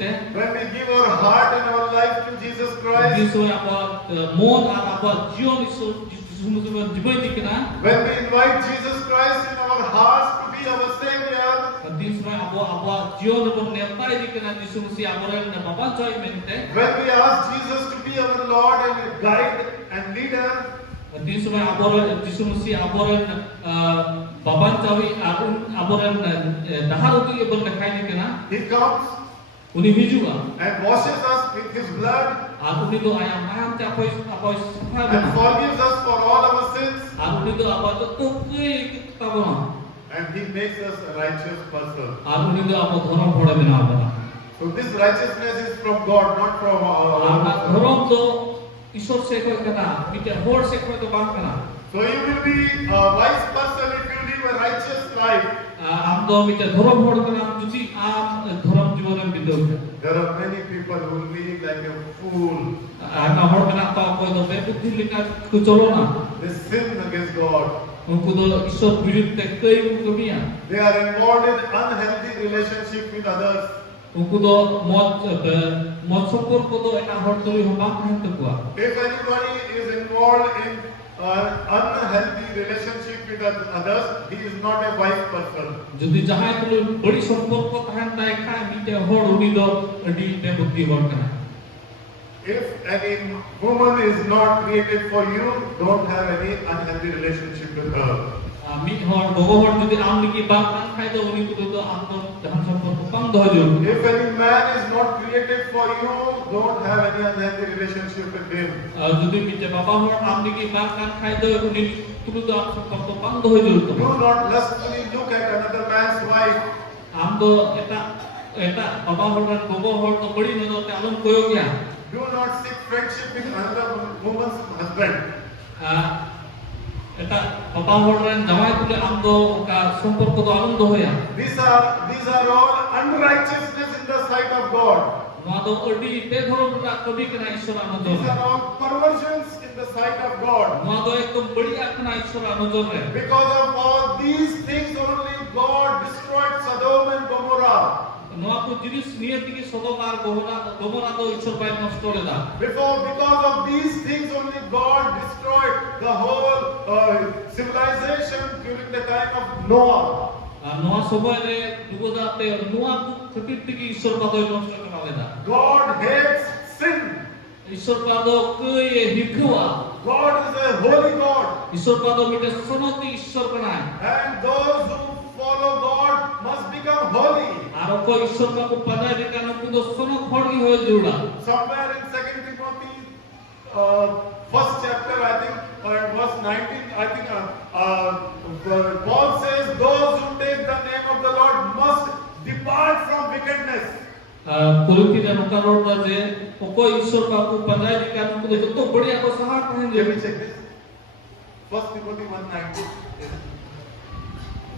When we give our heart and our life to Jesus Christ, Di so apa mon apa jion isu semua dibai dikena. when we invite Jesus Christ in our hearts to be our Savior, Di so apa jion pun netai dikena di semua si amoran na bapa coy mente. when we ask Jesus to be our Lord and guide and leader, Di so amoran di semua si amoran bapa coy amoran dahar itu ibon dekai dikena. He comes Uni hijuga. and washes us with His blood Aku itu ayam ayam te apa and forgives us for all our sins, Aku itu apa tu kui kita bola. and He makes us a righteous person. Aku itu apa thoram phoda bina bola. So this righteousness is from God, not from our Apa thoram tu Ishor se koi kana, bitte hor se koi to bang kana. So you will be a wise person if you live a righteous life. Am to bitte thoram hor kana juti am thoram jibonem bitte. There are many people who will be like a fool. Ana hor kana ta koi to bebuddhi lika ku cholo na. They sin against God. Unku to Ishor biruddhe kai kamiya. They are involved in unhealthy relationship with others. Unku to mod sampurko to eta hor tuli ho bang kahen to kuwa. If anybody is involved in unhealthy relationship with others, he is not a wise person. Jadi jahay tulu badi sampurko tahan tai khai bitte hor uni do adi bebuddhi hor kana. If any woman is not created for you, don't have any unhealthy relationship with her. Mid hor bogo hor jodi am liki bang kan khai to uni kudu to am to jahan sampurko pang dojo. If any man is not created for you, don't have any unhealthy relationship with him. Jadi bitte baba hor am liki bang kan khai to uni kudu to am sampurko pang dojo. Do not lustfully look at another man's wife. Am to eta baba hor dan bogo hor to badi no te alon koyo ya. Do not seek friendship with another woman's husband. Eta baba hor dan jawai tule am to ka sampurko to alon doho ya. These are all unrighteousness in the sight of God. Noa to adi bedhorom na kabi kana Ishwar anojor. These are all perversions in the sight of God. Noa to ekdom badiya kana Ishwar anojor re. Because of all these things only God destroyed Sodom and Gomorrah. Noa ko jinis niye tiki Sodom ar Gomorrah to Ishwar bai nosto le da. Because of these things only God destroyed the whole civilization during the time of Noah. Noa soboy re dugoda te Noa ku khatir tiki Ishwar ba to nosto kana le da. God hates sin. Ishwar ba to koi hikwa. God is a holy God. Ishwar ba to mite sonoti Ishwar kana. And those who follow God must become holy. Aro ko Ishwar ba ko pada de kana ku to sonot khorgi hoye jura. Somewhere in 2 Timothy, first chapter, I think, or verse 19, I think, Paul says, those who take the name of the Lord must depart from wickedness. Kuruti dan ukaror da je ko Ishwar ba ko pada de kana ku to badiya ko sahar kahen Let me je. check this. 1 Timothy 1:19.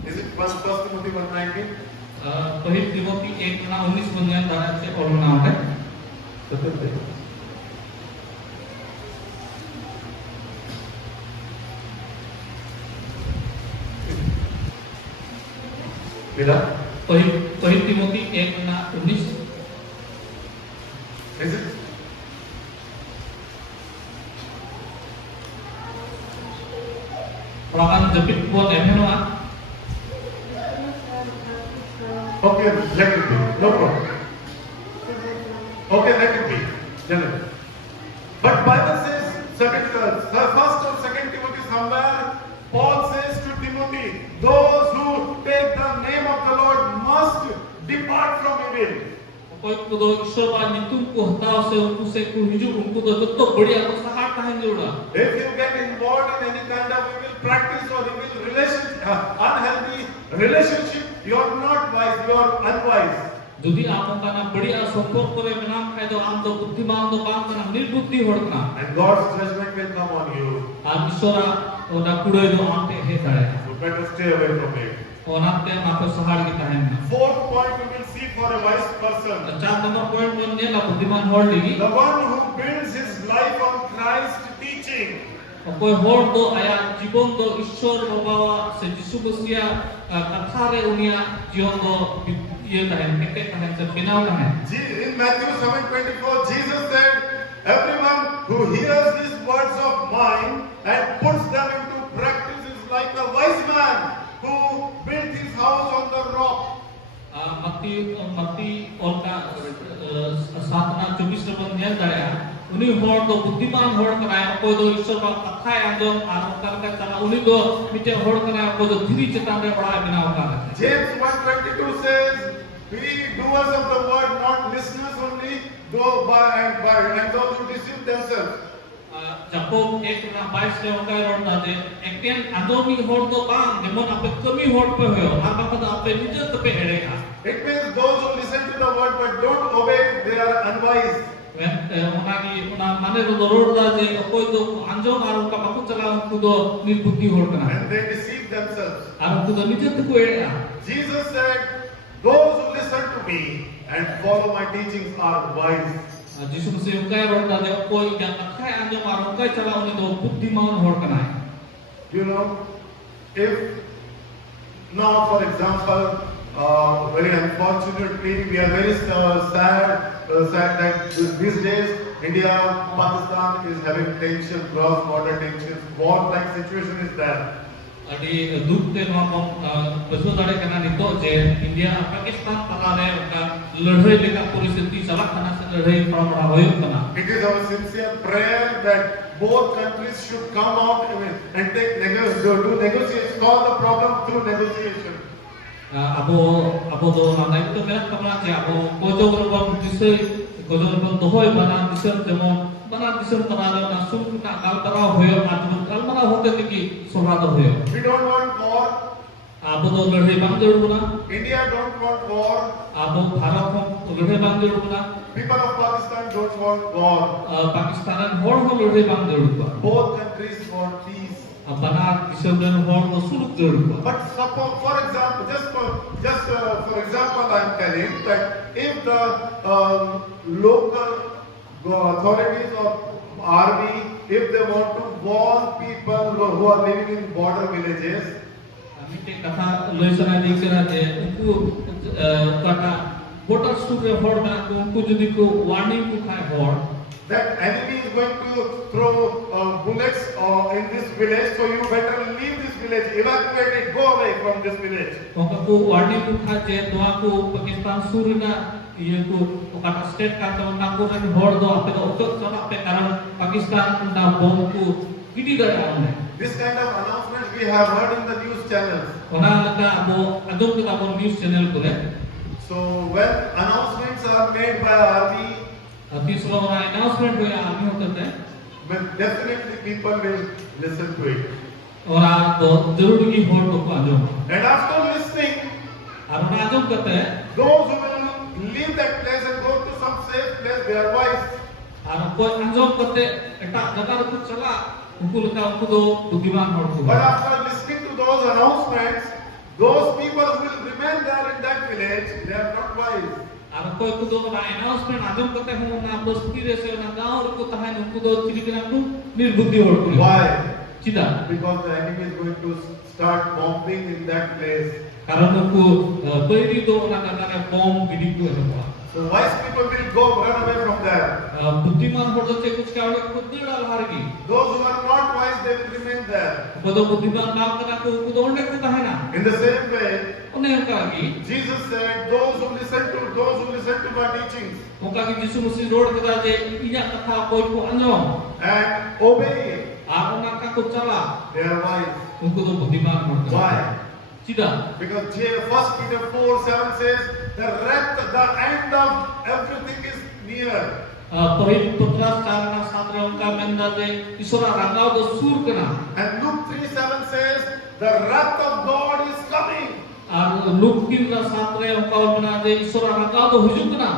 Is it 1 Timothy 1:19? Pahit Timothy 1:19 mengenai darah se और नाम है Bila? Pahit Timothy 1:19 Is it? Perakan jepit buat Emmanuel. Okay, let it be. No problem. Okay, let it be. But Bible says, first or second Timothy somewhere, Paul says to Timothy, those who take the name of the Lord must depart from evil. कोई को तो ईश्वर का नितुम को हटाओ से उनको से को हिजू उनको तो बढ़िया को सहार कहें जोड़ा. If you get involved in any kind of evil practice or evil relationship, unhealthy relationship, you are not wise, you are unwise. यदि आपको का ना बढ़िया संपर्क करे बिना खाए तो आम तो बुद्धिमान तो बात करना निर्बुद्धि होड़ना. And God's judgment will come on you. आप ईश्वरा वो ना कुड़े जो आमते है सारे. So better stay away from it. और नाते हम आपको सहार की कहें. Fourth point we will see for a wise person. चार नंबर पॉइंट में ने ला बुद्धिमान होड़ लेगी. The one who builds his life on Christ's teaching. कोई होड़ तो आया जीवन तो ईश्वर बाबा से जिसु मसीहा कथा रे उनिया जीवन तो ia tahan kekek tahan se penau tahan. In Matthew 7:24, Jesus said, everyone who hears these words of mine and puts them into practice is like a wise man who built his house on the rock. Mati orka satna 24 rabon nyel darea uni hor do buddhiman hor kana ko do ishwar ba kathai anjom ar kar ka chala uni do mite hor kana ko do dhiri chetan re bada binaw ka. James 1:22 says, be doers of the word, not listeners only, though and those who deceive themselves. Jakob 1:22 le onkai rod da de ekten adomi hor do bang demon ape kami hor pe hoyo ar ba kada ape nije te pe ere ka. It means those who listen to the word but don't obey, they are unwise. Onagi ona mane ro rod da je okoi do anjom ar ka baku chala unku do nirbuddhi hor kana. And they deceive themselves. Ar unku do nije te ko ere ka. Jesus said, those who listen to me and follow my teachings are wise. Jisu Mesih onkai rod da je okoi yang kathai anjom ar onkai chala uni do buddhiman hor kana. You know, if now, for example, very unfortunately, we are very sad that these days India, Pakistan is having tension, cross-border tensions, war-like situation is there. Adi duk te no besul dare kana nito je India ar Pakistan talare ka ladhai leka paristhiti chalak kana se ladhai pramara hoyuk kana. It is our sincere prayer that both countries should come out and do negotiation, solve the problem through negotiation. Abo do nanai to menak kamala je abo kojong robon disai kojong robon dohoi bana disem demo bana disem tanara na sum na galtara hoyo atun kalmara hote ki sorada hoyo. We don't want war. Abo do ladhai bang jarur na. India don't want war. Abo Bharat ko ladhai bang jarur na. People of Pakistan don't want war. Pakistanan hor ko ladhai bang jarur na. Both countries want peace. Bana disem den hor ko suluk jarur na. But suppose, for example, for example, I am telling that if the local authorities of army, if they want to warn people who are living in border villages, Mite kata loisana diksana je unku kata border sture hor na unku jodi ko warning ko khai hor that enemy is going to throw bullets in this village, so you better leave this village, evacuate it, go away from this village. Oka ko warning ko kha je doa ko Pakistan surna ye ko kata state ka to na ko ren hor do ape do to chana pe karan Pakistan na bom ko gidi dare aune. This kind of announcements we have heard in the news channels. Ona laka abo adom kita abo news channel ko le. So when announcements are made by army, तीसरा वाला announcement हुआ आदमी होते थे but definitely people will listen to it. और आप जरूर की होड़ को आजो And after listening, आप आजो करते हैं those who will leave that place and go to some safe place, they are wise. आप कोई आजो करते ऐसा जगह रुक चला उनको लगता उनको तो बुद्धिमान होड़ को But after listening to those announcements, those people who will remain there in that village, they are not wise. आप कोई को तो announcement आजो करते हैं ना बस्ती जैसे ना गांव रुको तहाँ उनको तो चिरी के नाम निर्बुद्धि होड़ को Why? चिता Because the enemy is going to start bombing in that place. कारण उनको पहली तो ना करना बॉम्ब बिडी को है बोला So wise people will go run away from there. बुद्धिमान होड़ तो कुछ क्या होगा खुद नहीं डाल हारेगी Those who are not wise, they will remain there. तो बुद्धिमान नाम करना को उनको तो है ना In the same way, उन्हें कहा कि Jesus said, those who listen to my teachings उनका कि यीशु मसीह रोड करा जे इन्हें कथा कोई को अंजाम and obey it, आप उनका को चला they are wise. उनको तो बुद्धिमान होता है Why? सीधा Because 1 Peter 4:7 says, the end of everything is near. पहले पत्रास चारना सातरे उनका मेंदा जे ईश्वर रंगाव तो सूर कना And Luke 3:7 says, the wrath of God is coming. और लूक 3:7 उनका बना जे ईश्वर रंगाव तो हुजुकना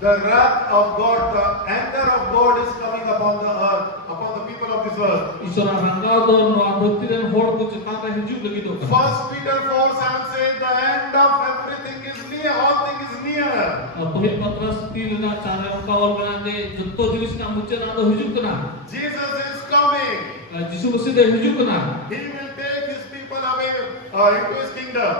The wrath of God, the anger of God is coming upon the earth, upon the people of this earth. ईश्वर रंगाव तो अनुमति देन होड़ को चिताते हुजुक लगी तो 1 Peter 4:7 says, the end of everything is near, all things is near. पहले पत्रास 3:4 उनका बना जे जत्तो जिनिस ना मुचे ना तो हुजुकना Jesus is coming. Yeshu Masih they हुजुकना He will take his people away into his kingdom.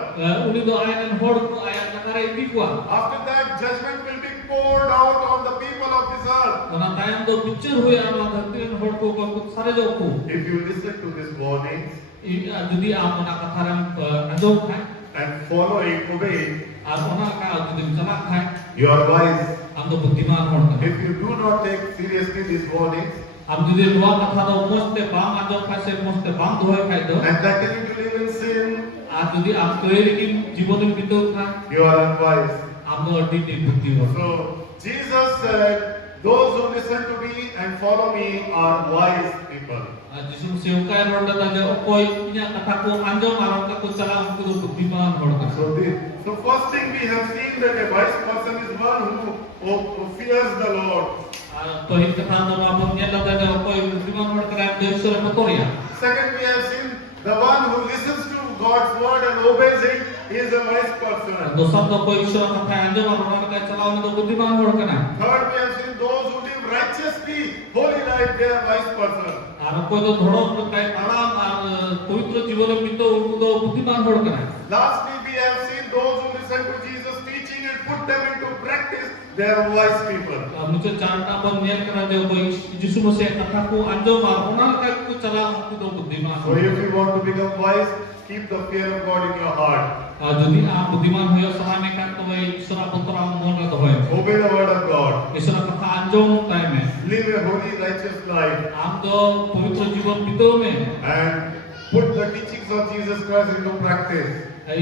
uni do ayan hor ko ayan nakare idi kuwa. After that, judgment will be poured out on the people of this earth. Ona tayam do picture hoy ama dharti ren hor ko ko sare jo ko. If you listen to these warnings Judi am ona katharam anjom khai and follow it, obey it, ar ona ka judi jama khai you are wise. am do buddiman hor ka. If you do not take seriously these warnings am judi nuwa katha do moste bang anjom khai se moste bang doy khai do and continue to live in sin, ar judi am toyri ki jibonen bito khai you are unwise. am do adi di buddhi hor. So Jesus said, those who listen to me and follow me are wise people. Jisum seukai hor da je okoi inya katha ko anjom ar ka ko chala unko do buddiman hor ka. So first thing we have seen that a wise person is one who fears the Lord. Tohit katha do apun nyela da je okoi buddiman hor ka de ishwar ko toriya. Second, we have seen the one who listens to God's word and obeys it is a wise person. Dosam do koi ishwar katha anjom ar ona ka chala un do buddiman hor ka na. Third, we have seen those who live righteously, holy life, they are wise person. আর কই তো ধরো প্রায় আরাম আর পবিত্র জীবনে কিন্তু উনকো বুদ্ধিমান হড় কেন Lastly, we have seen those who listen to Jesus' teaching and put them into practice, they are wise people. मुझे चारटा बन नियम करा दे कोई यीशु मसीह कथा को अंजो मार ओना का को चला उनको तो बुद्धिमान So if you want to become wise, keep the fear of God in your heart. যদি आप बुद्धिमान होय सहाने का तो ईश्वर पुत्र आम मन रे होय Obey the word of God. ईश्वर कथा अंजो टाइम में Live a holy, righteous life. आम तो पवित्र जीवन बितो में And put the teachings of Jesus Christ into practice.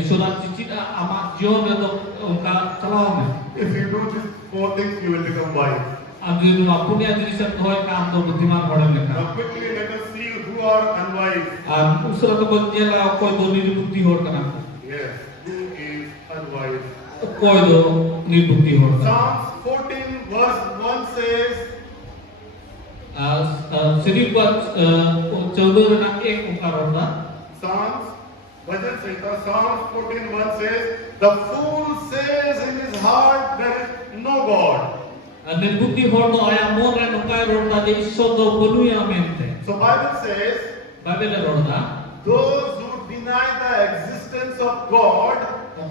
ईश्वर चिचिता आमा जीवन में तो उनका चलाओ में If you do these four things, you will become wise. अब जो अपने आदि से होय काम तो बुद्धिमान होड़ लेखा Now quickly let us see who are unwise. আর उसरा तो बजेला कोई दो निर्बुद्धि होड़ कना Yes, who is unwise? कोई दो निर्बुद्धि होड़ Psalms 14 verse 1 says, शरीर पर 14 ना एक उकार होता Psalms, Bhajan Sanhita, Psalms 14:1 says, the fool says in his heart there is no God. निर्बुद्धि होड़ तो आया मोर रे उकार होता जे ईश्वर तो बनुया मेंते So Bible says, बाइबल होता those who deny the existence of God,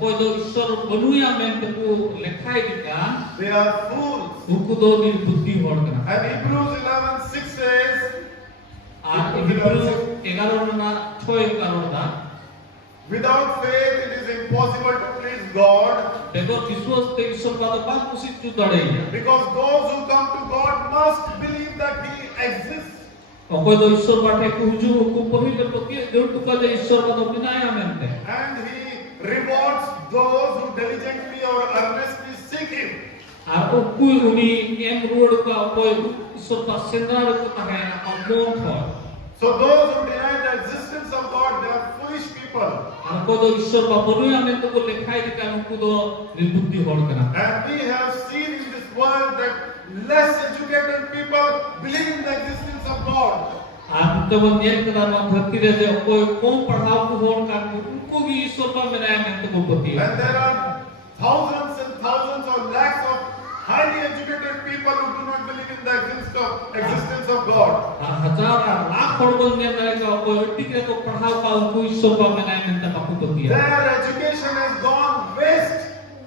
कोई दो ईश्वर बनुया मेंते को लिखाई दिका they are fools. उनको दो निर्बुद्धि होड़ कना And Hebrews 11:6 says, আর हिब्रू 11 ना 6 उकार होता without faith it is impossible to please God, देखो विश्वास ते ईश्वर का तो बात उसी चु दड़े because those who come to God must believe that He exists. कोई तो ईश्वर बाटे कुजु को पहिले पके देउ तुका जे ईश्वर का तो बिनाया मेंते And He rewards those who diligently or earnestly seek Him. আর ও কুই উনি এম রোড का कोई ईश्वर का सेंद्रार को है अमोन हो So those who deny the existence of God, they are foolish people. আর को तो ईश्वर का बनुया में तो को लिखाई दिका उनको तो निर्बुद्धि होड़ कना And we have seen in this world that less educated people believe in the existence of God. আর तो वो नियम कदा न धरती रे जे कोई कौन पढ़ाओ को होड़ का उनको भी ईश्वर का मिलाया में तो को पति And there are thousands and thousands or lakhs of highly educated people who do not believe in the existence of God. हजार लाख पढ़बन ने मेरे का कोई टिकरे को पढ़ाओ का उनको ईश्वर का मिलाया में तो को पति Their education has gone waste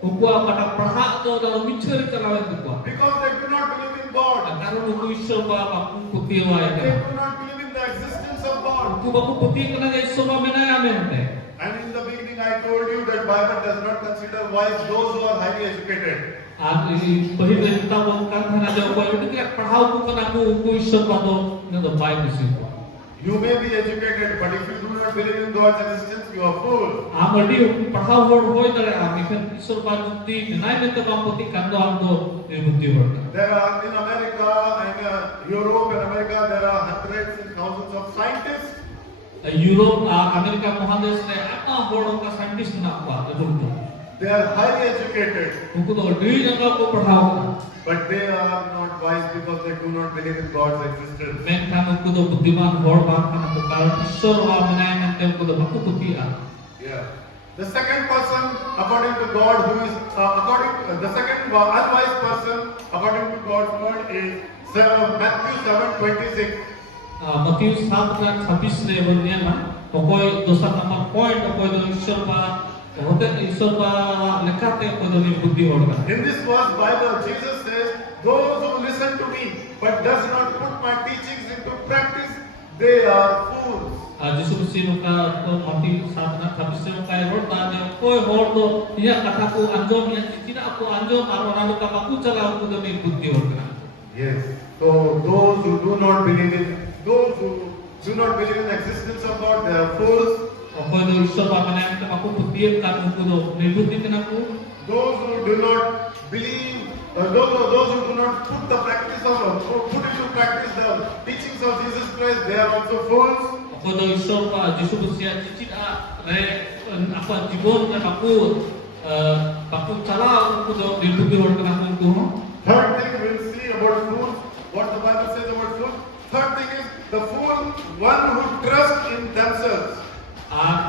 उनको अपना पढ़ा तो ना मिचर चलावे तो because they do not believe in God. कारण उनको ईश्वर का बापू पति हुआ They है do not believe in the existence of God. उनको बापू पति करना जे ईश्वर का मिलाया में And in the beginning I told you that Bible does not consider wise those who are highly educated. आज पहिले किताब का था जो कोई टिकरे पढ़ाओ को करना को उनको ईश्वर का तो न तो बाय किसी को You may be educated, but if you do not believe in God's existence, you are fool. आमडी पढ़ाओ होय तरे आमिखन ईश्वर का बुद्धि नहीं में तो काम पति कंदो हम तो निर्बुद्धि होता There are in America and Europe and America there are hundreds and thousands of scientists. Europe America महादेश में इतना बड़ों का साइंटिस्ट ना हुआ जरूर They are highly educated, उनको तो डी जगह को पढ़ाओ but they are not wise because they do not believe in God's existence. मैं खान उनको तो बुद्धिमान होड़ बात खाना तो कारण ईश्वर वा मनाए में ते उनको तो भक्ति बुद्धि आ Yeah. The second person, according to God, who is the second unwise person, according to God's word, is Matthew 7:26. मत्ती 7:26 ने बोलिए ना Okoi dosa number point okoi do Ishwar ba hote Ishwar ba lekate okoi do ni buddhi hor kana. In this verse Bible, Jesus says, those who listen to me but does not put my teachings into practice, they are fools. Jisu Mesih muka mati saat nak habis muka hor ta je okoi hor do dia kataku anjom yang tidak aku anjom aro nalu kapaku cala aku do ni buddhi hor kana. Yes. So those who do not believe in the existence of God, they are fools. Okoi do Ishwar ba mana kapaku buddhi kan aku do ni buddhi kana aku. Those who do not believe, those who do not put into practice the teachings of Jesus Christ, they are also fools. Okoi do Ishwar ba Jisu Mesih cicit re apa jibon kan aku cala aku do ni buddhi hor kana aku. Third thing we'll see about fools, what the Bible says about fools. Third thing is the fool, one who trusts in themselves.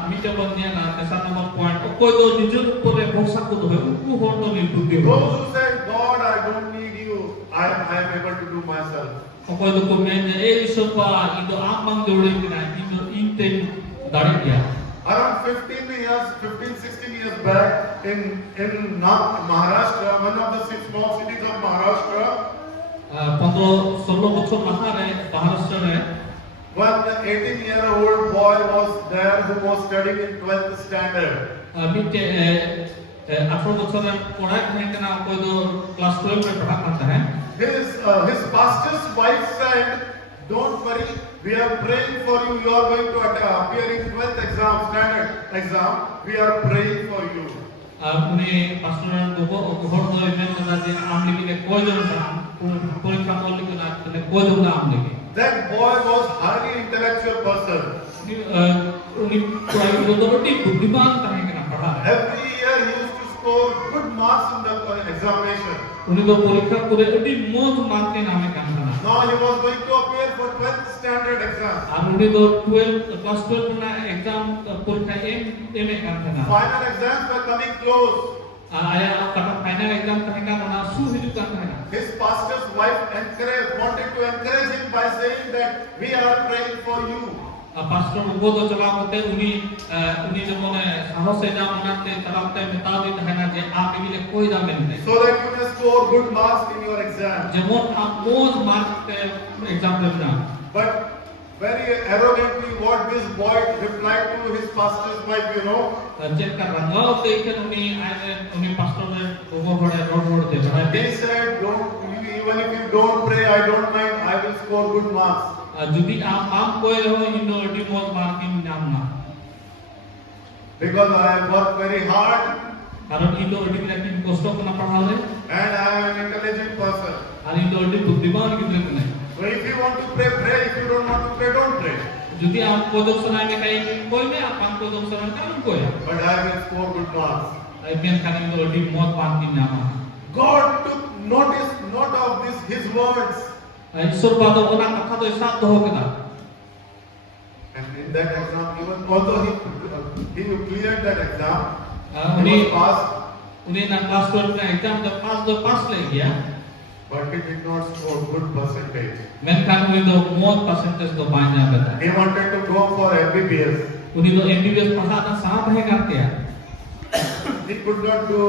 Mita banya na tesa nama point. Okoi do jujur pore bhosa ko do uku hor do ni buddhi hor. Those who say, God, I don't need you, I am able to do myself. Okoi do ko men Ishwar ba ido amang jode kina ido inte dari dia. Around 16 years back in Maharashtra, one of the small cities of Maharashtra, 15-16 bachor lahare Maharashtra re one 18-year-old boy was there who was studying in 12th standard. mite 18 bachor re पढ़ाई करने के ना कोई दो class 12 में पढ़ा करता है. His pastor's wife said, don't worry, we are praying for you. You are going to appear in 12th standard exam. We are praying for you. उन्हें पास्टर को हर दो इवेंट में जाते आम लिखी ने कोई जो ना पूरी काम लिखी ना ने कोई जो ना आम लिखी. That boy was highly intellectual person. उन्हें कोई जो तो बड़ी बुद्धिमान कहीं के ना पढ़ा है. Every year he used to score good marks in the examination. उन्हें तो परीक्षा पूरे बड़ी मौज मारते नामे काम करना. Now he was going to appear for 12th standard exam. और उन्हें तो 12 क्लास 12 ना एग्जाम परीक्षा एम काम करना. Final exams were coming close. आया कटा फाइनल एग्जाम कहेगा ना सु हिजु करना है. His pastor's wife wanted to encourage him by saying that we are praying for you. Pastor वो तो चला होते उन्हीं जब मैंने साहस से जाम बनाते चलाते मुताबिक है ना जे आप भी ले कोई ना मिलते. So that you may score good marks in your exam. जब आप मोज मार्क पे एग्जाम देना. But very arrogantly, what this boy replied to his pastor's wife, you know. जब का रंगाव देखकर उन्हीं पास्टर ने वो बड़े रोड दे रहा है. He said, even if you don't pray, I don't mind. I will score good marks. यदि आप कोई रहो इन्हों अड़ी मोज मार्किंग नाम ना. Because I have worked very hard. कारण इन्हों अड़ी में लेकिन कोस्टो को ना पढ़ा ले. And I am an intelligent person. और इन्हों अड़ी बुद्धिमान की तरह नहीं. So if you want to pray, pray. If you don't want to pray, don't pray. यदि आप को दो सुनाई में कहीं कोई नहीं आप को दो सुनाई का कोई. But I will score good marks. लेकिन खाने इन्हों अड़ी मोज मार्किंग नाम. God took note of his words. ईश्वर बात होना कथा तो इसाब तो होगा. And in that exam, even although he cleared that exam, he was passed. उन्हें ना क्लास 12 में एग्जाम जब पास ले गया. But he did not score good percentage. मैं खाने में तो मोज परसेंटेज तो पाएंगे आप बता. He wanted to go for MBBS. उन्हें तो MBBS पढ़ा था साथ है करते हैं. He could not go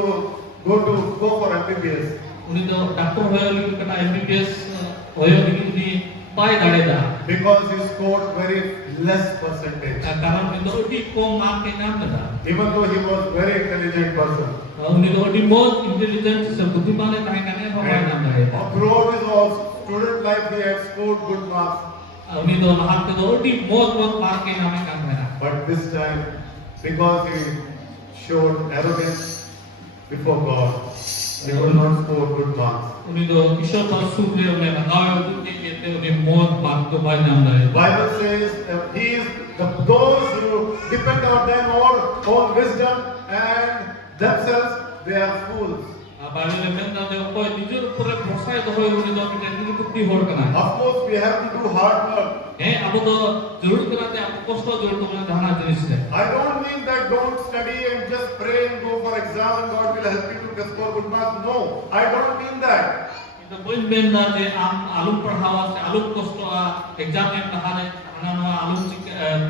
for MBBS. उन्हें तो डॉक्टर होया लेकिन कटा MBBS होया लेकिन उन्हें पाए दाड़े दा. Because he scored very less percentage. कारण में तो उठी कम मार्क के नाम लगा. Even though he was very intelligent person. उन्हें तो उठी बहुत इंटेलिजेंट से बुद्धिमान है कहीं कहीं भगवान नाम लगा. Throughout his student life, he had scored good marks. उन्हें तो लाभ के तो उठी बहुत मार्क के नाम काम लगा. But this time, because he showed arrogance before God, he could not score good marks. उन्हें तो ईश्वर पर सूर्य में लगाए उनके कहते उन्हें मौत मार्ग तो भाई नाम लगा. Bible says those who depend on their own wisdom and themselves, they are fools. Bible में कहता है कोई निजुर पूरे भरोसा तो होए उन्हें तो कितने निजुर बुद्धि होड़ करना. Of course, we have to do hard work. अब तो जरूर कराते हैं आपको कष्ट जरूर तो मैंने जाना जिनिस है. I don't mean that don't study and just pray and go for exam and God will help you to score good marks. No, I don't mean that. ᱤᱧ ᱵᱟᱹᱧ ᱢᱮᱱᱫᱟ ᱡᱮ ᱟᱢ ᱟᱞᱚᱢ ᱯᱟᱲᱦᱟᱣᱟ ᱥᱮ ᱟᱞᱚᱢ ᱠᱚᱥᱴᱚᱜᱼᱟ ᱮᱠᱡᱟᱢ ᱮᱢ ᱞᱟᱦᱟᱨᱮ ᱦᱟᱱᱟ ᱱᱚᱣᱟ ᱟᱞᱚᱢ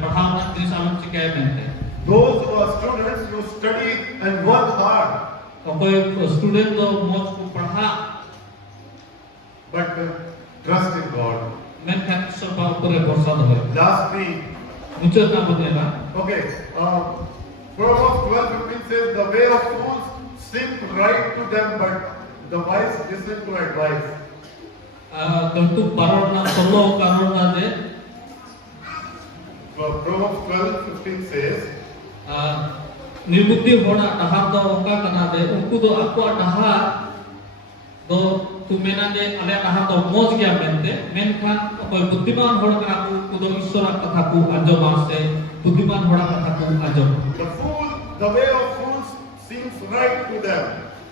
ᱯᱟᱲᱦᱟᱣ ᱨᱮᱱᱟᱜ ᱡᱤᱱᱤᱥ ᱟᱞᱚᱢ ᱪᱤᱠᱟᱹᱭᱟ ᱢᱮᱱᱛᱮ Those who are students who study and work hard, ᱚᱠᱚᱭ ᱥᱴᱩᱰᱮন্ট ᱫᱚ ᱢᱚᱡᱽ ᱠᱚ ᱯᱟᱲᱦᱟᱜ but trust in God. ᱢᱮᱱᱠᱷᱟᱱ ᱤᱥᱥᱚᱨ ᱩᱯᱚᱨᱮ ᱵᱷᱚᱨᱥᱟ ᱫᱚᱦᱚᱭ Lastly, ᱢᱩᱪᱟᱹᱫ ᱨᱮᱱᱟᱜ ᱵᱚᱱ ᱧᱮᱞᱟ okay, Proverbs 12:15 says, "The way of fools seems right to them, but the wise listen to advice." Tentu parona solo karona je Proverbs 12:15 says, nirbudhi hona dahar do oka kana je unku do akwa dahar do tu mena je ale dahar do moj gya mente menkhan okoy buddiman hor kana ku do ishora katha ku ajoma se buddiman hora katha ku ajom the way of fools seems right to them,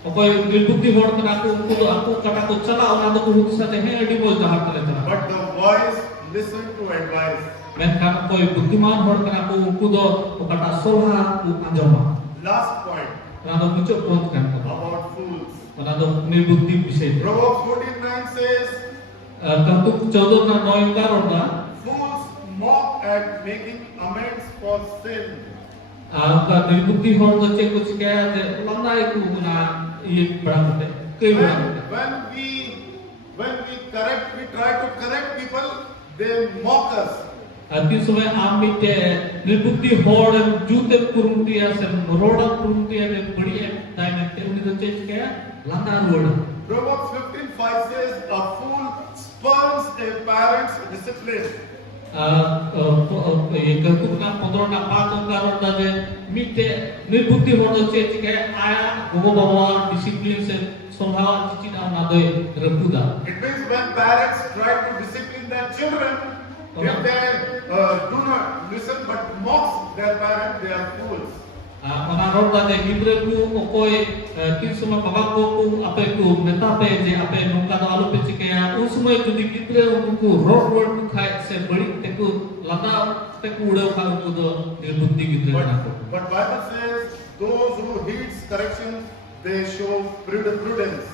okoy nirbudhi hor kana ku unku do aku kata ku chala ona do ku huksa je he adi moj dahar tale chala but the wise listen to advice. menkhan okoy buddiman hor kana ku unku do okata solha ku ajoma. Last point ona do mucho point kan about fools. ona do nirbudhi bishay Proverbs 14:9 says, tentu 14 na 9 karona "Fools mock at making amends for sin." ka nirbudhi hor do che kuch kaya je landai ku na ye bada kai bada When we try to correct people, they mock us. ati समय आम मिटे निrbudhi hor jute kuruntia se roda kuruntia ne badiye dai mete uni do che kaya landa roda Proverbs 15:5 says, "A fool spurns a parent's discipline." ये tentu na 15 na 5 karona je mite nirbudhi hor do che kaya aya gogo baba discipline se solhawa chichi na na do repuda. It means when parents try to discipline their children, if they do not listen but mocks their parents, they are fools. Ona roda je gidre ku okoi kin suma baba ko ku ape ku meta pe je ape nungka do alu pe chikeya un sumay jodi gidre ku rod ku khai se badi te ku lata te ku ude kha ku do nirbudhi gidre na ko But Bible says, those who heeds correction, they show prudence.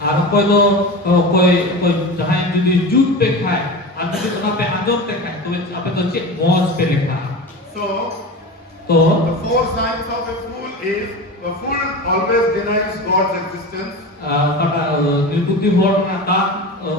ar okoi do okoi jahan jodi jut pe khai ar jodi ona pe anjom te khai to ape do che moj pe lekha So, to the four signs of a fool is, a fool always denies God's existence. kata nirbudhi hor na ka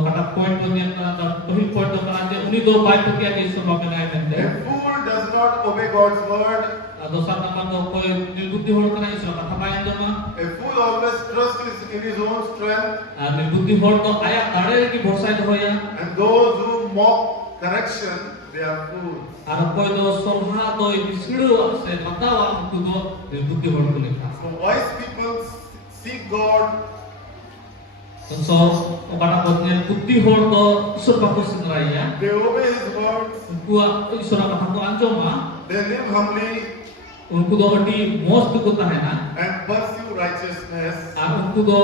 kata point do nya na tohi point do kana je uni do bai pukya ke so ba na A mente fool does not obey God's word. dosar number do koi nirbudhi hor kana iso katha bai do na A fool always trusts in his own strength. nirbudhi hor do aya dare ki bhorsai do hoya And those who mock correction, they are fools. ar koi do solha do bisidu se matawa ku do nirbudhi hor ko lekha So wise people seek God, so okata ko nirbudhi hor do isor ba ko sinraya they obey his words, ku isor katha ko anjoma they live humbly unku do adi most ko tahena and pursue righteousness. ar unku do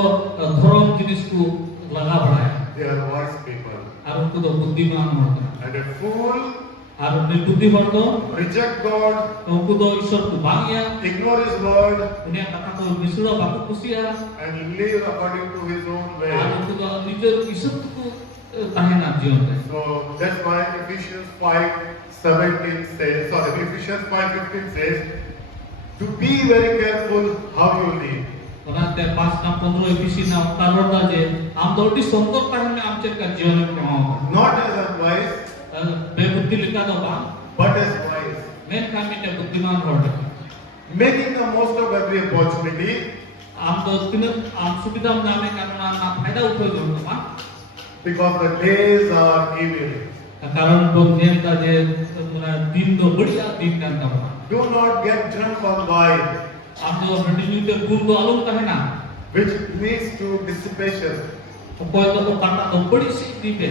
dhorom jinis ku laga badaya They are wise people. ar unku do buddiman hor kana And a fool ar nirbudhi hor do reject God, unku do isor ku bangya ignore his word, unia kata ko bisudo ba ku kusia and live according to his own ar way. unku do nijor isor ku tahena jion re So that's why Ephesians 5:17 says, Ephesians 5:15 says, to be very careful how you live. Orang te 5:15 efisi na karona je am do di sontok tahena am cek ka jion re kama Not as unwise, bebuddhi lika do ba but as wise. men kami te buddiman hor re Making the most of every opportunity, am do tin am subidam name karena na फायदा उठो जो ma because the days are evil. कारण लोग नेता जे मुना दिन तो बढ़िया दिन kan kama Do not get drunk on wine, am do handi te gun do alum tahena which leads to dissipation, कोई तो kata तो बड़ी सी दीपे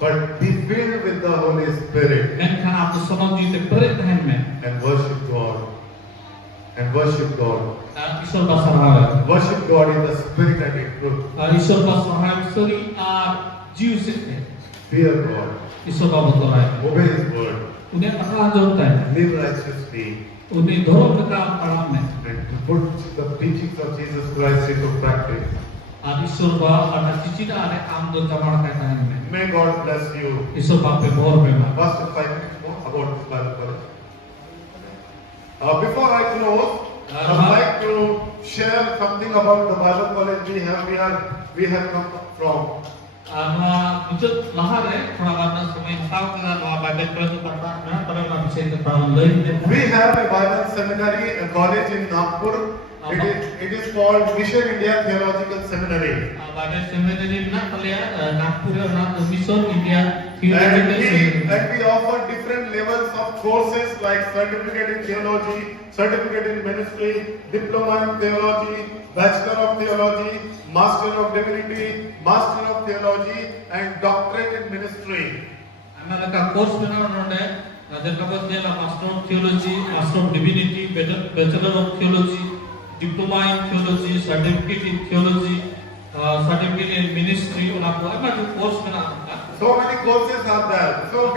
but be filled with the Holy Spirit men kan आप तो समझ जीते परे तहन में and worship God. And worship God. ईश्वर का सराहना Worship God in the spirit and in truth. ईश्वर का सराहना ईश्वरी और जीव से Fear God. ईश्वर का बतलाए Obey His word. उन्हें कहा जो होता है Live righteously. उन्हें धर्म का काम में And to put the teachings of Jesus Christ into practice. Ar Isur ba ana cicina are am do jamar kai tahan me. May God bless you. Isur ba pe bor be ma. First 5 minutes more about Bible college. Before I close, I would like to share something about the Bible college we have come from. Noa wujud lahare thora gana samay hataw kana noa Bible college parta na tara na bisay ka prawan lai. We have a Bible seminary, a college in Nagpur. It is called Mission India Theological Seminary. Bible seminary na talya Nagpur na Mission India And Theological Seminary. we offer different levels of courses like certificate in theology, certificate in ministry, diploma in theology, bachelor of theology, master of divinity, master of theology, and doctorate in ministry. Amala ka course bina nonde najar kabad dela master of theology, master of divinity, bachelor of theology, diploma in theology, certificate in theology, certificate in ministry. Una ko ama jo course bina. So many courses are there. So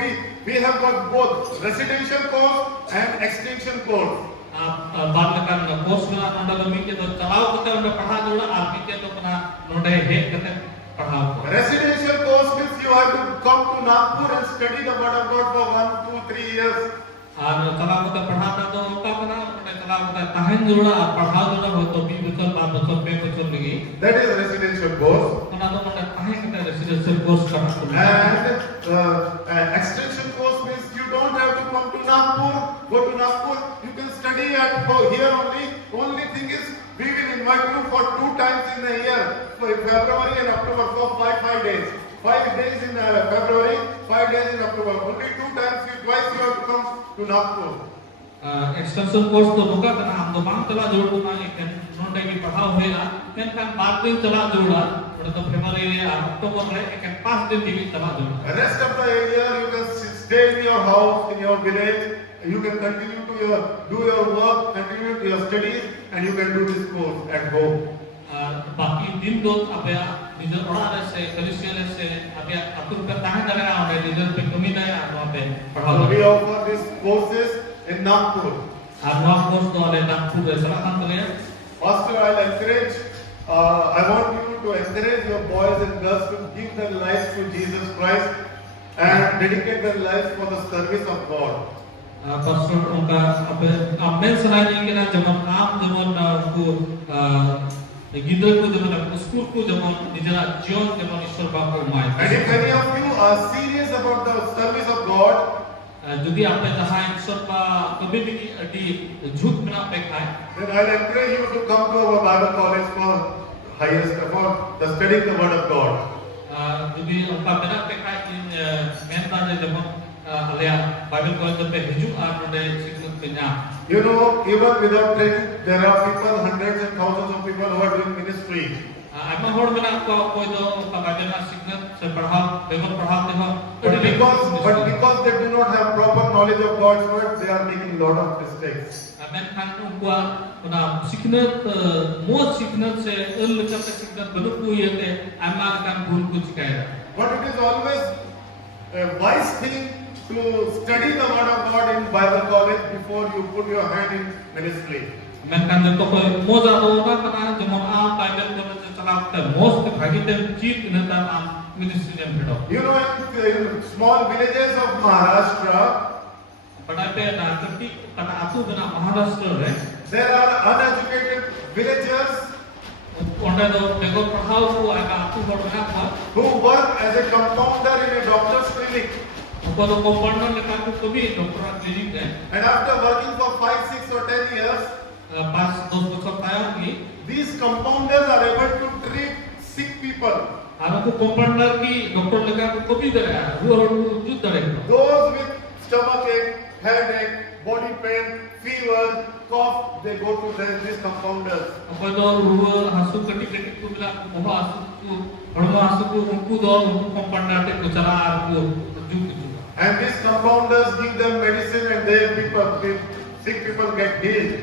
we have got both residential course and extension course. बात करना course में नोंडा तो मीके तो चलाओ कते उन्हें पढ़ा दोला are मीके तो अपना नोंडे हेड कते पढ़ाओ Residential course means you have to come to Nagpur and study the word of God for 1, 2, 3 years. Are चलाओ कते पढ़ाता तो उनका अपना नोंडे चलाओ कते ताहन जोड़ा आर पढ़ाओ जोड़ा हो तो 20 बच्चों 5 बच्चों 5 बच्चों लगी That is residential course. उन्हें तो नोंडे ताहन कते रेसिडेंशियल कोर्स करना And extension course means you don't have to come to Nagpur, go to Nagpur. You can study at here only. Only thing is we will invite you for 2 times in a year, for February and October, for 5 days. 5 days in February, 5 days in October. Only 2 times, twice you have to come to Nagpur. Extension course तो होगा करना हम तो बांग चला जोड़ दूँगा एक नोंडे की पढ़ाओ होएगा फिर kan 5 दिन चला जोड़ा उन्हें तो February October में एक 5 दिन भी चला जोड़ा The rest of the year you can stay in your house, in your village. You can continue to do your work, continue to your studies, and you can do this course at home. बाकी दिन दो अबे निजर ओड़ा से कलिसियल से अबे अतुर पे ताहे दरे आवे निजर पे कमी नहीं आ वहाँ पे So पढ़ाओ we offer these courses in Nagpur. वहाँ कोर्स तो वाले नागपुर है सला काम करे Pastor, I'll encourage, I want you to encourage your boys and girls to give their lives to Jesus Christ and dedicate their lives for the service of God. परसों उनका अबे अम्में सलाह नहीं कि ना जब उनको गिदर को जब स्कूल को जब निजना जीवन जब ईश्वर बाप को my And if any of you are serious about the service of God, यदि आपने जहाँ ईश्वर का कभी भी अड़ी झूठ बना पे खाए then I'll encourage you to come to our Bible college for the studying the Word of God. यदि उनका बना पे खाए कि मैं ताज़े जब अलिया बाइबल कॉलेज पे हिजू आर नोडे शिक्षक पिन्या You know, even without training, there are people, hundreds and thousands of people who are doing ministry. आमा होड़ बना को कोई तो उनका बाइबल का शिक्षक से पढ़ाओ बाइबल पढ़ाते हो But because they do not have proper knowledge of God's word, they are making a lot of mistakes. मैं खान उनको उना शिक्षक मोस्ट शिक्षक से उन लोगों का शिक्षक बनो को ये ते आमा का भूल को चिकाएगा But it is always a wise thing to study the word of God in Bible college before you put your hand in ministry. मैं खान जब तो कोई मोजा तो होगा करना जब हम आम बाइबल कॉलेज से चलाते मोस्ट भागीते चीज इन्हें ताम आम मिनिस्ट्री में भेड़ो You know, in small villages of Maharashtra, बड़ा पे ना करती कटा आतु बना महाराष्ट्र है there are uneducated villagers उन्हें तो देखो पढ़ाओ को आगा आतु बढ़ना था who work as a compounder in a doctor's clinic. उनको तो कंपाउंडर ने कहा तो भी डॉक्टर क्लिनिक है And after working for 5, 6 or 10 years, पास 2 बच्चों तैयार हुई these compounders are able to treat sick people. आपको कंपाउंडर की डॉक्टर लगा को भी दे रहा है वो जुट दे रहा Those with stomach ache, headache, body pain, fever, cough, they go to these compounders. अपन तो वो हासु कटी कटी को मिला वो हासु को हड़मा हासु को उनको दो कंपाउंडर ते को चला आपको जुट And these compounders give them medicine and the sick people get healed.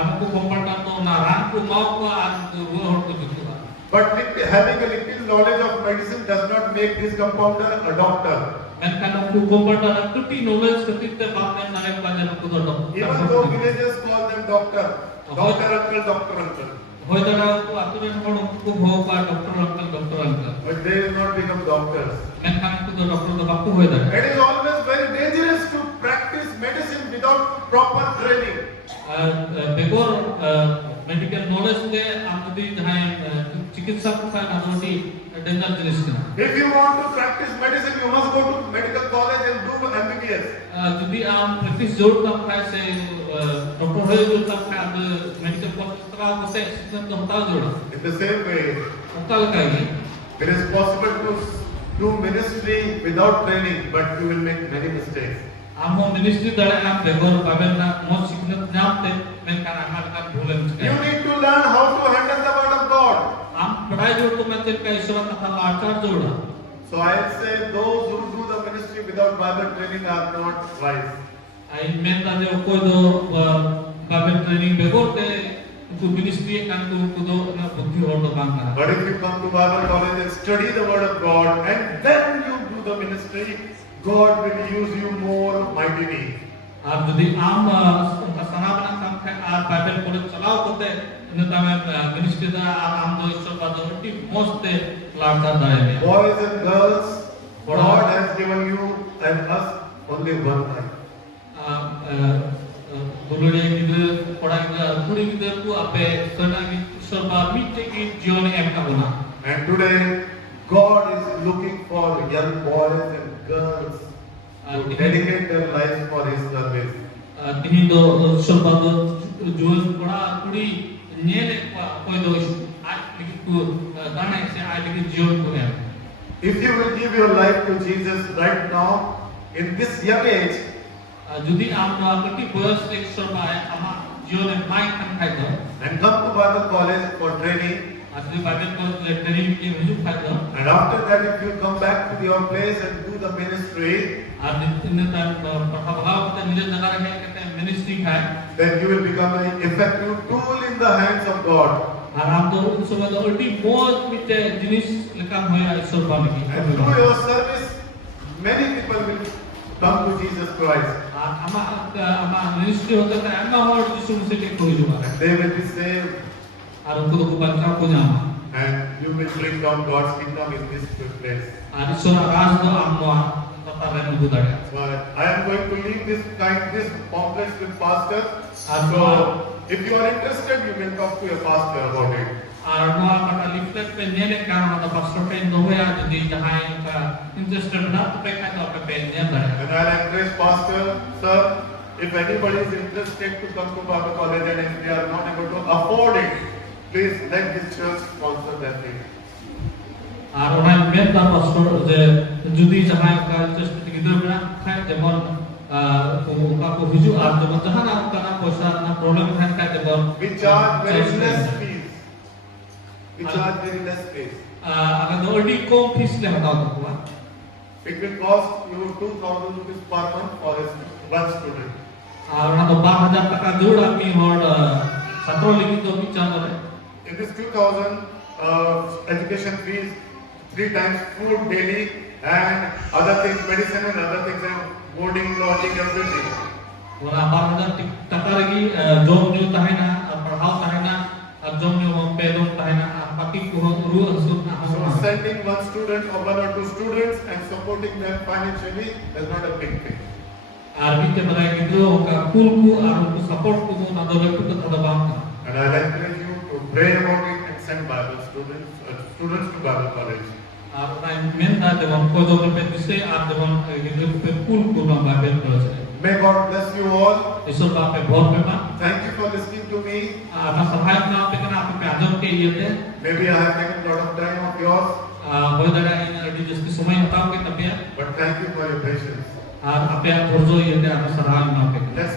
आपको कंपाउंडर तो नारायण को माँ को आज वो हड़ को जुट But having a little knowledge of medicine does not make this compounder a doctor. मैं कहना हूँ कंपाउंडर कितनी नॉलेज कितनी ते बात में नारे का जन को तो Even though villagers call them doctor, doctor uncle, doctor uncle. hoy dara ko aturen hor ko ho ka doctor uncle but they will not become doctors. menkhan ko do doctor do baku hoy dara It is always very dangerous to practice medicine without proper training. begor medical knowledge te am jodi jahay chikitsa ka adoti danger jinis kana If you want to practice medicine, you must go to medical college and do MBBS. jodi am practice jor tam khai se doctor hoy jor tam khai ad medical college tra ko se sikhan to hota jor In the same way, hota kai it is possible to do ministry without training, but you will make many mistakes. amo ministry dare am begor paben na mo sikhnat namte menkhan amal kan bhulen You need to learn how to handle the word of God. am padai jor to men ka ishwar katha achar jor So I say those who do the ministry without Bible training are not wise. ai men da de ko do paben training begor te tu ministry kan tu do na buddhi hor do bang kana But if you come to Bible college and study the word of God and then you do the ministry, God will use you more mightily. আর যদি আম সনাতন কাম খায় আর Bible পড়ে চালাও করতে কিন্তু আমি ministry দা আর আম দো ঈশ্বর বাদ ওটি মোস্টে লাড়তা দাঁড়ায় Boys and girls, God has given you and us only one life. বলুড়ে গিদে পড়া গিদে পুরি গিদে কো আপে সোনা কি ঈশ্বর বা মিটে কি জীবনে একটা বনা And today, God is looking for young boys and girls to dedicate their lives for His service. তিনি দো ঈশ্বর বাদ জুন পড়া কুড়ি নেলে কই দো আই লিখি কো দানা সে আই লিখি জীবন কো If you will give your life to Jesus right now, in this young age, যদি আমরা কটি বয়স এক সময় আমার জীবনে মাই খান খাই দাও and come to Bible college for training, আসলে বাইবেল কলেজ ট্রেনিং কি হুজুর খাই দাও and after that, if you come back to your place and do the ministry, আর নিত্য তার কথা বলা করতে নিজের জায়গা রেখে একটা মিনিস্ট্রি খায় then you will become an effective tool in the hands of God. আর আম তো উন সময় অলরেডি মোর মিটে জিনিস লেখা হয় ঈশ্বর বাণী And through your service, many people will come to Jesus Christ, আর আমার মিনিস্ট্রি হতে তাই আমরা হওয়ার যিশু মিশিকে কই যাবা and they will be saved, আর উनको তো বাচ্চা কো জামা and you will bring down God's kingdom in this place. আর ঈশ্বর রাজ দো আমা কথা rain বুদাড়ে But I am going to leave this complex with pastor. And So, if you are interested, you can talk to your pastor about it. আর নোয়া কাটা leaflet pay নেলে কারণ দা পাস্টর pay দোয়া যদি যাহাই কা ইন্টারেস্টেড না তো পে কাটা পে নেন দা And I'll encourage pastor, sir, if anybody is interested to come to Bible college and if they are not able to afford it, please let this church sponsor that thing. আর ওনাই main the pastor যে যদি যাহাই কা interested গিদর না খায় যেমন কাকু হুজু আর যেমন জাহানা কানা পয়সা না প্রবলেম খায় খায় যেমন We charge very less fees. We charge very less fees. अगर ऑलरेडी कम फीस ले हटाओ तो It will cost you 2,000 rupees per month for one student. আর ওনা তো 12000 টাকা জোড় আপনি হর ছাত্র লিখিত বিচার করে In this 2,000 education fees, 3 times food daily and other things, medicine and other things, and boarding, lodging, everything. ওনা 12000 টাকা রেগি জব নিউ তাহেনা আর পড়াও তাহেনা আর জব নিউ পেদো তাহেনা আর বাকি কো রু আসুন না So sending one student or one or two students and supporting them financially is not a big thing. আর বিতে বলাই Guido কা কুল কু আর উनको सपोर्ट को ना दो व्यक्ति तो दबाव का And I encourage you to pray about it and send Bible students to Bible college. আর ওনা মেন দা যেমন কোজো পে দিছে আর যেমন গিদো পে কুল কু না বাইবেল করেছে May God bless you all. ঈশ্বর বাপে ভর পেপা Thank you for listening to me. আমার সহায়ক না पे करना आप पे आदम के लिए थे Maybe I have taken a lot of time of yours, हो दादा इन जिसकी समय हटाओ के तबियत but thank you for your patience. और आप धैर्य ये थे आप सराहना ना पे Let's